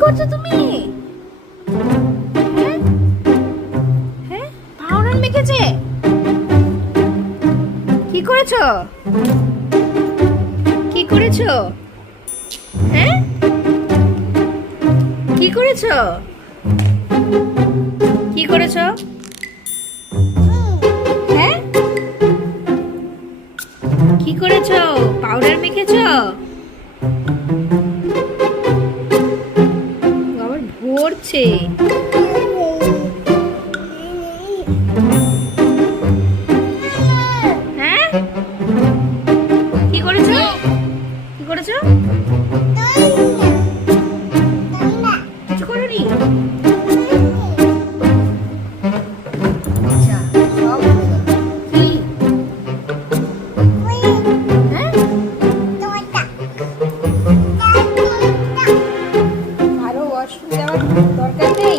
করছো তুমি? হ্যাঁ হ্যাঁ, পাউডার মেখেছে? কি করেছো? কি করেছো? হ্যাঁ, কি করেছো? কি করেছো? হ্যাঁ, কি করেছো? পাউডার মেখেছো? আবার ভরছে। হ্যাঁ, কি করেছো? কি করেছো? কিছু করোনি? আচ্ছা, সব হয়ে গেল। কি? হ্যাঁ, আরো ওয়াশরুম যাওয়ার দরকার নেই?